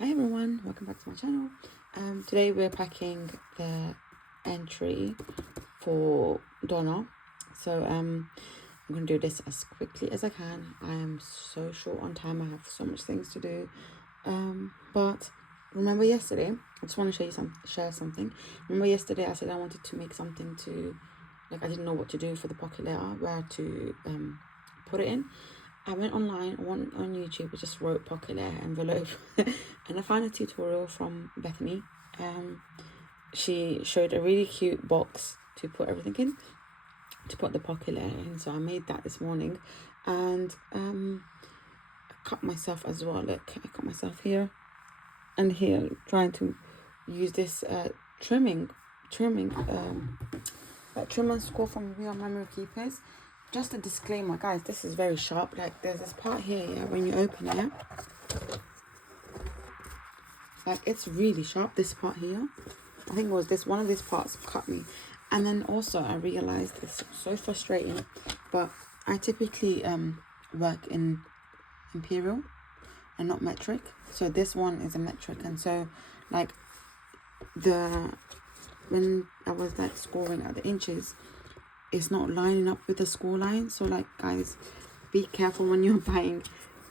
Hi everyone, welcome back to my channel. Today we're packing the entry for Donna. So I'm going to do this as quickly as I can. I am so short on time. I have so much things to do. But remember yesterday, I just want to share something. Remember yesterday I said I wanted to make something to, like, I didn't know what to do for the pocket letter, where to put it in. I went online, on YouTube, I just wrote pocket letter envelope and I found a tutorial from Bethany. She showed a really cute box to put everything in, to put the pocket letter in. So I made that this morning, and I cut myself as well. Look, I cut myself here and here, trying to use this trimming that trim and score from Real Memory Keepers. Just a disclaimer, guys, this is very sharp. Like, there's this part here, yeah, when you open it, like, it's really sharp, this part here. I think it was one of these parts cut me. And then also I realized it's so frustrating, but I typically work in imperial and not metric. So this one is a metric, and so like when I was like scoring at the inches, it's not lining up with the score line. So like, guys, be careful when you're buying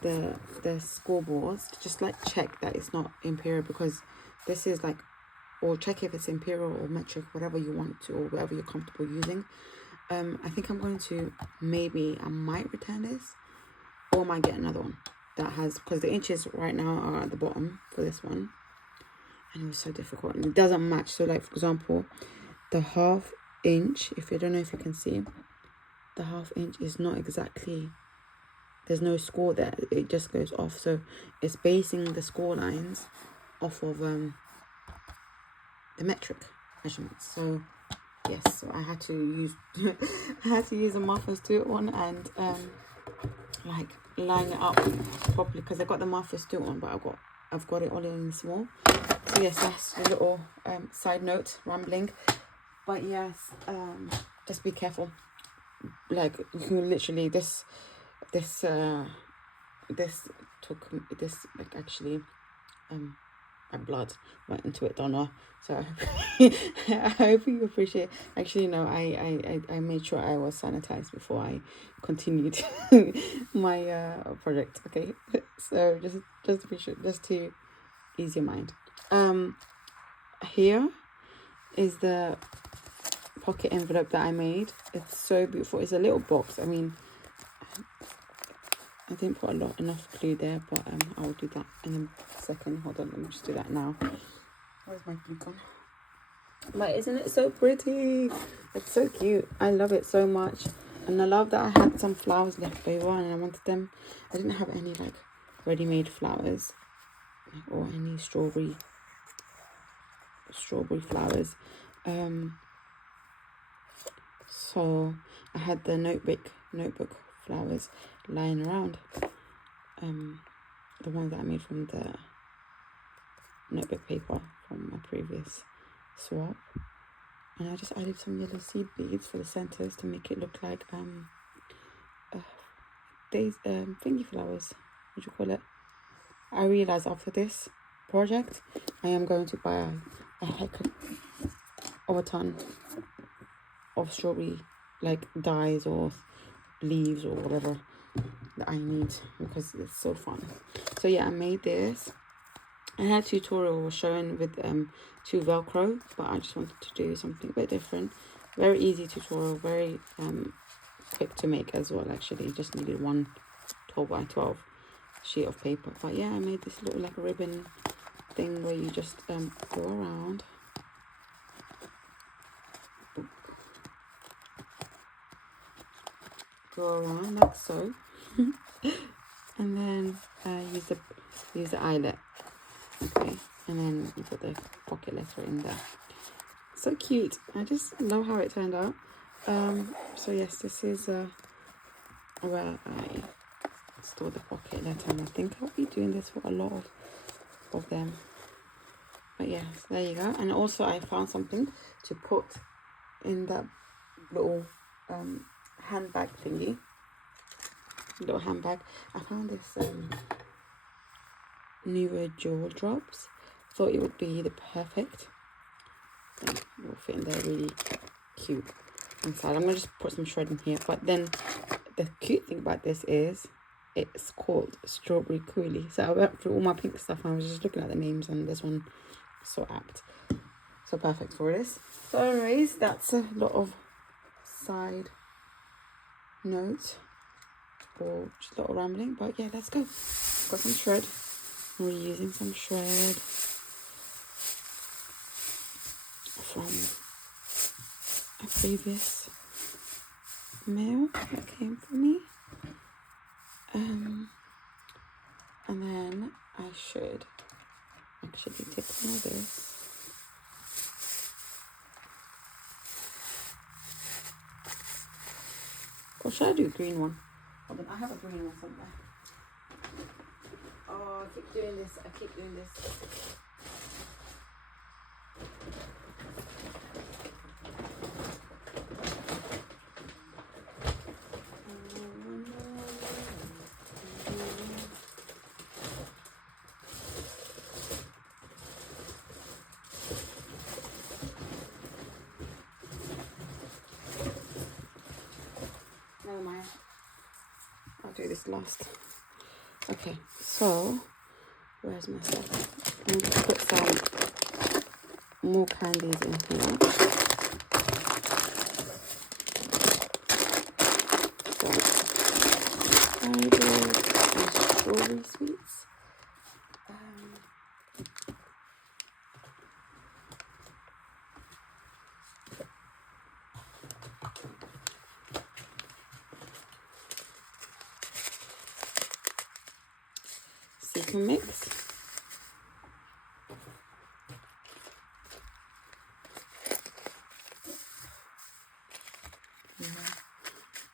the scoreboards. Just like check that it's not imperial, because this is like, or check if it's imperial or metric, whatever you want to, or whatever you're comfortable using. I think I'm going to, I might return this, or I might get another one that has, because the inches right now are at the bottom for this one, and it was so difficult and it doesn't match. So like, for example, the half inch, if you don't know if you can see, the half inch is not exactly, there's no score there, it just goes off. So it's basing the score lines off of the metric measurements. So yes, so I had to use a Martha's Stewart one, and like line it up properly, because I got the Martha's Stewart one, but I've got it all in small. So yes, that's a little side note, rambling. But yes, just be careful. Like, you can literally, this like, actually my blood went into it, Donna. So I hope you appreciate. Actually, no, I made sure I was sanitized before I continued my project. Okay, so just to be sure, just to ease your mind. Here is the pocket envelope that I made. It's so beautiful. It's a little box. I mean, I didn't put enough glue there, but I'll do that in a second. Hold on, let me just do that now. Where's my glue gone? But isn't it so pretty? It's so cute. I love it so much. And I love that I had some flowers left over, and I wanted them. I didn't have any like ready-made flowers, or any strawberry flowers. So I had the notebook flowers lying around. The ones that I made from the notebook paper from my previous swap, and I just added some yellow seed beads for the centers to make it look like thingy flowers. What do you call it? I realized after this project, I am going to buy a heck of a ton of strawberry like dyes or leaves or whatever that I need, because it's so fun. So yeah, I made this. I had a tutorial showing with 2 Velcro, but I just wanted to do something a bit different. Very easy tutorial, very quick to make as well. Actually, just needed one 12 by 12 sheet of paper. But yeah, I made this little like a ribbon thing where you just go around. Go around like so. And then use the eyelet. Okay, and then you put the pocket letter in there. So cute. I just love how it turned out. So yes, this is where I store the pocket letter, and I think I'll be doing this for a lot of them. But yes, there you go. And also I found something to put in that little handbag thingy. Little handbag. I found this newer jewel drops. Thought it would be the perfect. It will fit in there really cute inside. I'm gonna just put some shred in here. But then the cute thing about this is it's called Strawberry Coulis. So I went through all my pink stuff and I was just looking at the names, and this one is so apt, so perfect for this. So anyways, that's a lot of side notes or just a little rambling, but yeah, let's go. Got some shred. We're using some shred from a previous mail that came for me, and then I should actually take some of this. Or should I do a green one? Hold on, I have a green one somewhere. Oh, I keep doing this. Never mind. I'll do this last. Okay, so where's my stuff? I'm going to put some more candies in here. So, candies and strawberry sweets. Sequin mix.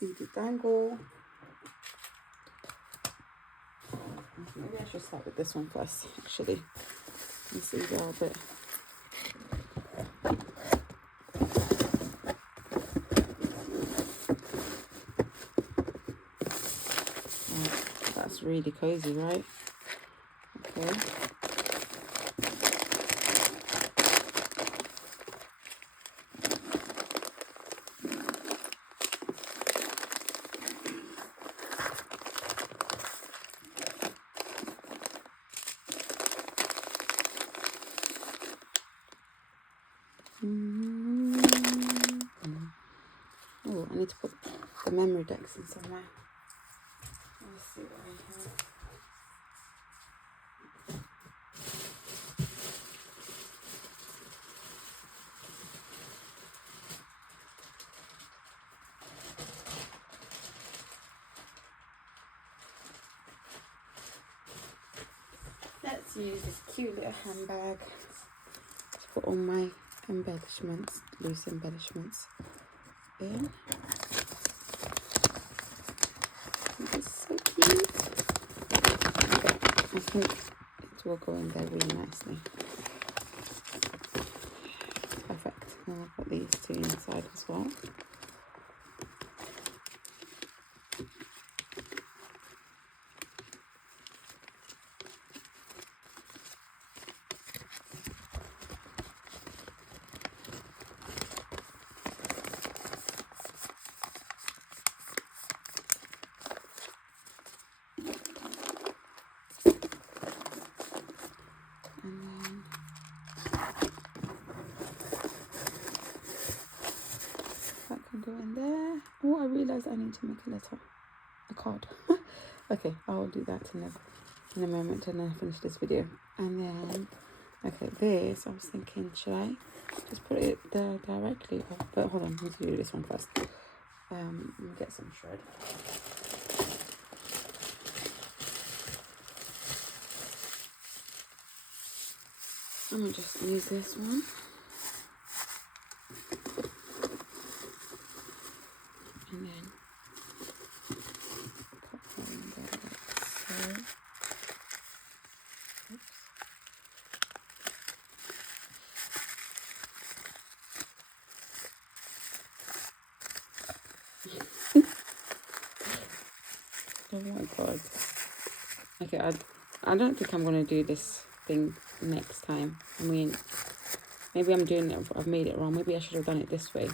Beauty dangle. Maybe I should start with this one first, actually. You see they're a bit. That's really cozy, right? Okay. Oh, I need to put the memory decks in somewhere. Let's see what I have. Let's use this cute little handbag to put all my embellishments, loose embellishments in. This is so cute. I think it will go in there really nicely. Perfect. And I've got these two inside as well. Go in there. Oh, I realized I need to make a card. Okay, I'll do that in a moment and then finish this video. And then, okay, this I was thinking, should I just put it there directly? But hold on, I need to do this one first. Let me get some shred. I'm gonna just use this one. And then put that in there like so. Oops. Oh my god. Okay, I don't think I'm going to do this thing next time. I mean, maybe I'm doing it, I've made it wrong. Maybe I should have done it this way.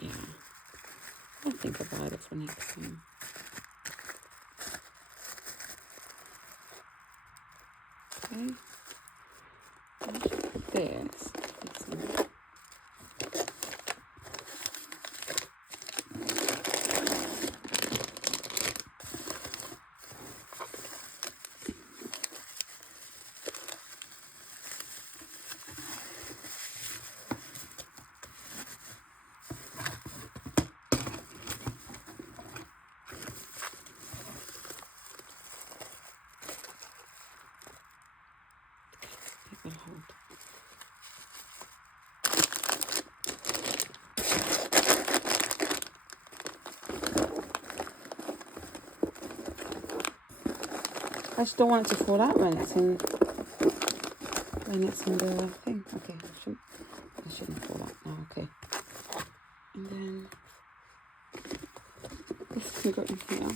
Yeah, I'll think about it for next time. Okay, this. Hold. I just don't want it to fall out when it's in the thing. Okay, I shouldn't fall out now. Okay, and then this can go in here.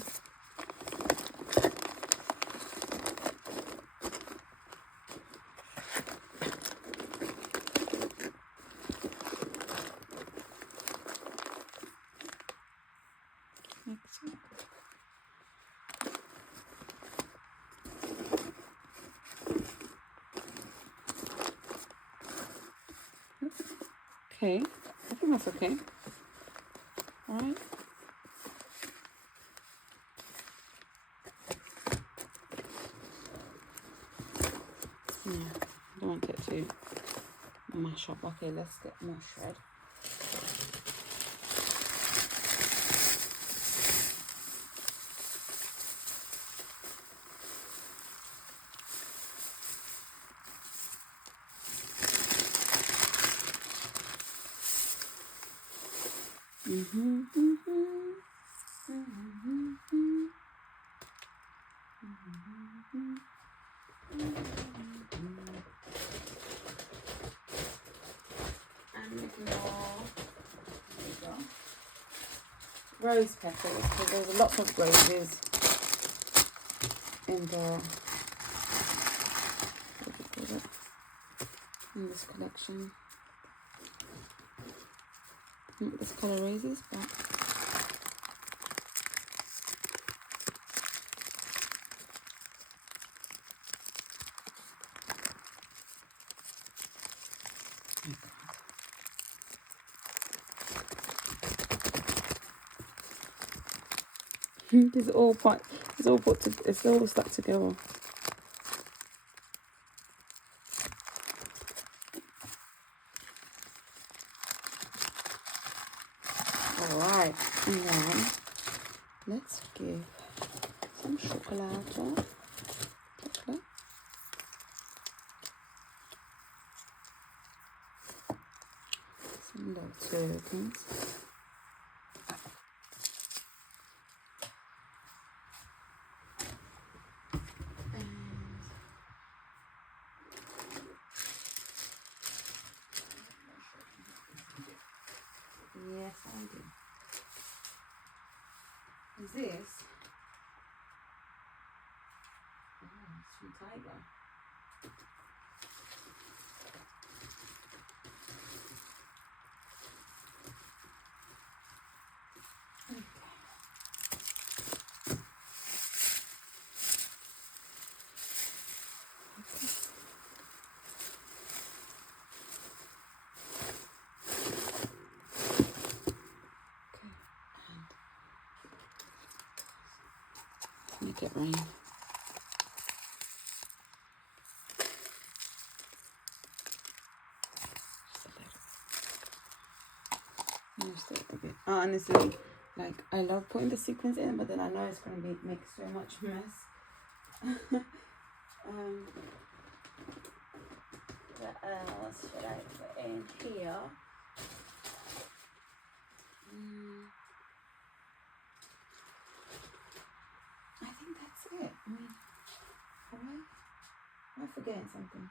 Okay, I think that's okay. All right. Yeah, I don't want it to mash up. Okay, let's get more shred. Rose petals, because there's lots of roses in the in this collection. Not this colour roses, but it's all stuck together. Alright, and then let's give some chocolate. Some little tokens. Yes, I do. Is this? Oh, it's from Tiger. Make it rain. Just a little bit. Honestly, like I love putting the sequins in, but then I know it's going to make so much mess. What else should I put in here? I think that's it. I mean, am I forgetting something?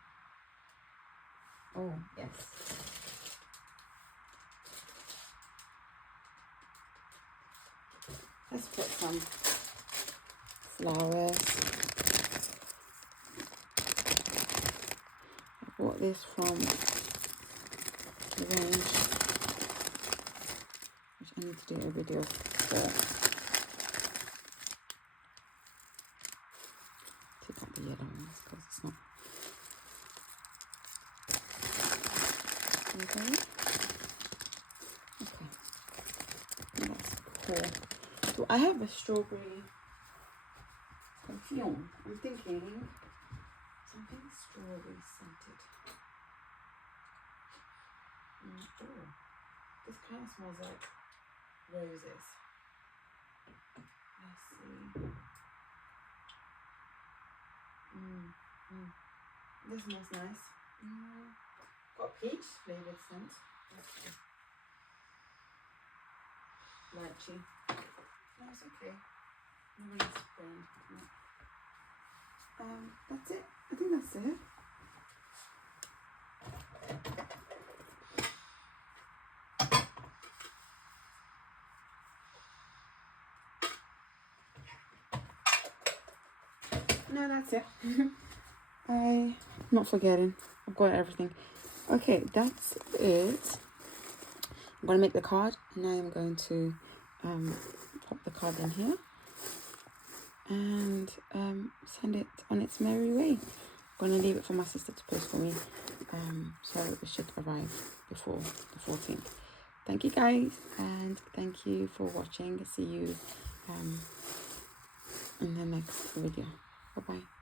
Oh, yes. Let's put some flowers. I bought this from the range, which I need to do a video for. Take out the yellow ones because it's not. Okay. That's cool. So I have a strawberry perfume. I'm thinking something strawberry scented. Oh, this kind of smells like roses. Let's see. This smells nice. Got peach flavored scent. Lychee. No, it's okay. I'm really sprained. That's it. I think that's it. No, that's it. I'm not forgetting. I've got everything. Okay, that's it. I'm going to make the card, and I am going to pop the card in here and send it on its merry way. I'm going to leave it for my sister to post for me, so it should arrive before the 14th. Thank you guys, and thank you for watching. See you in the next video. Bye bye.